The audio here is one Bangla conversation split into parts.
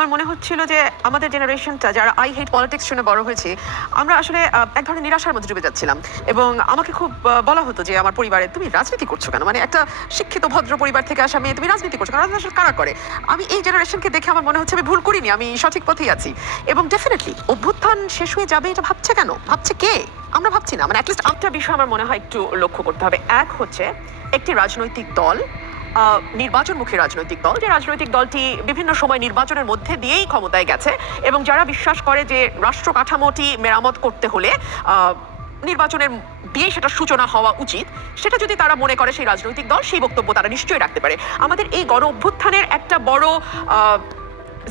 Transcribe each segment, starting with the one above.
আমার মনে হচ্ছিল যে আমাদের জেনারেশনটা যারা আই হেট পলিটিক্স শুনে বড় হয়েছি, আমরা আসলে এক ধরনের নিরাশার মধ্যে ডুবে যাচ্ছিলাম। এবং আমাকে খুব বলা হতো যে আমার পরিবারে, তুমি রাজনীতি করছো কেন, মানে একটা শিক্ষিত ভদ্র পরিবার থেকে আসা মেয়ে তুমি রাজনীতি করছো কেন, রাজনীতি কারা করে। আমি এই জেনারেশনকে দেখে আমার মনে হচ্ছে আমি ভুল করিনি, আমি সঠিক পথেই আছি। এবং ডেফিনেটলি অভ্যুত্থান শেষ হয়ে যাবে এটা ভাবছে কেন, ভাবছে কে, আমরা ভাবছি না। মানে অ্যাটলিস্ট একটা বিষয় আমার মনে হয় একটু লক্ষ্য করতে হবে। এক হচ্ছে একটি রাজনৈতিক দল, নির্বাচনমুখী রাজনৈতিক দল, যে রাজনৈতিক দলটি বিভিন্ন সময় নির্বাচনের মধ্যে দিয়েই ক্ষমতায় গেছে, এবং যারা বিশ্বাস করে যে রাষ্ট্র কাঠামোটি মেরামত করতে হলে নির্বাচনের দিয়ে সেটা সূচনা হওয়া উচিত, সেটা যদি তারা মনে করে সেই রাজনৈতিক দল সেই বক্তব্য তারা নিশ্চয়ই রাখতে পারে। আমাদের এই গণ অভ্যুত্থানের একটা বড়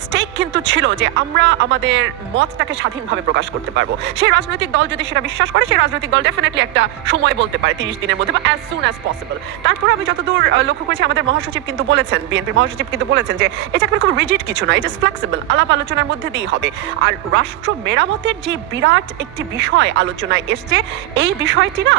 স্টেক কিন্তু ছিল যে আমরা আমাদের মতটাকে স্বাধীনভাবে প্রকাশ করতে পারবো। সেই রাজনৈতিক দল যদি সেটা বিশ্বাস করে, সেই রাজনৈতিক দল ডেফিনেটলি একটা সময় বলতে পারে 30 দিনের মধ্যে বা অ্যাজ সুন অ্যাজ পসিবল। তারপর আমি যতদূর লক্ষ্য করেছি, আমাদের মহাসচিব কিন্তু বলেছেন, বিএনপির মহাসচিব কিন্তু বলেছেন যে এটা খুব রিজিড কিছু না, এটা ফ্লেক্সিবল, আলাপ আলোচনার মধ্যে দিয়েই হবে। আর রাষ্ট্র মেরামতের যে বিরাট একটি বিষয় আলোচনায় এসছে, এই বিষয়টি না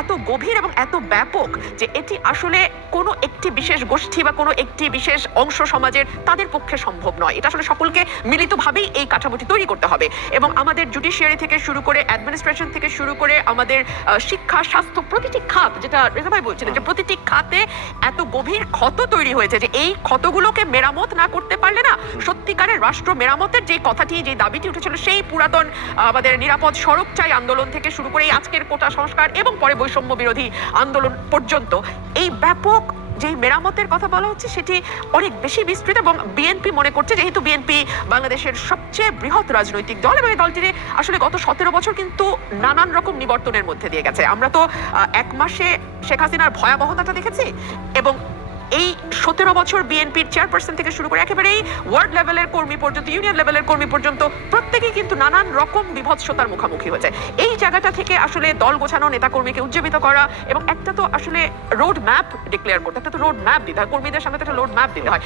এত গভীর এবং এত ব্যাপক যে এটি আসলে কোনো একটি বিশেষ গোষ্ঠী বা কোনো একটি বিশেষ অংশ সমাজের তাদের পক্ষে সম্ভব নয়। এটা আসলে সকলকে মিলিতভাবেই এই কাঠামোটি তৈরি করতে হবে। এবং আমাদের জুডিশিয়ারি থেকে শুরু করে, অ্যাডমিনিস্ট্রেশন থেকে শুরু করে, আমাদের শিক্ষা, স্বাস্থ্য, প্রতিটি খাত, যেটা রেজা ভাই বলছিলেন যে প্রতিটি খাতে এত গভীর ক্ষত তৈরি হয়েছে যে এই ক্ষতগুলোকে মেরামত না করতে পারলে না সত্যিকারের রাষ্ট্র মেরামতের যে কথাটি, যে দাবিটি উঠেছিল, সেই পুরাতন আমাদের নিরাপদ সড়ক চাই আন্দোলন থেকে শুরু করে এই আজকের কোটা সংস্কার এবং পরে বৈষম্য বিরোধী আন্দোলন পর্যন্ত, এই ব্যাপক যে মেরামতের কথা বলা হচ্ছে সেটি অনেক বেশি বিস্তৃত। এবং বিএনপি মনে করছে, যেহেতু বিএনপি বাংলাদেশের সবচেয়ে বৃহৎ রাজনৈতিক দল এবং এই দলটির আসলে গত 17 বছর কিন্তু নানান রকম নিবর্তনের মধ্যে দিয়ে গেছে। আমরা তো 1 মাসে শেখ হাসিনার ভয়াবহতাটা দেখেছি, এবং এই 17 বছর বিএনপির চেয়ারপারসন থেকে শুরু করে একেবারেই ওয়ার্ড লেভেলের কর্মী পর্যন্ত, ইউনিয়ন লেভেলের কর্মী পর্যন্ত প্রত্যেকেই কিন্তু নানান রকম বিভৎসতার মুখোমুখি হয়েছে। এই জায়গাটা থেকে আসলে দল গোছানো, নেতাকর্মীকে উজ্জীবিত করা এবং একটা তো আসলে রোড ম্যাপ ডিক্লেয়ার করতে, একটা তো রোড ম্যাপ দিতে হয় কর্মীদের সামনে, একটা রোড ম্যাপ দিতে হয়।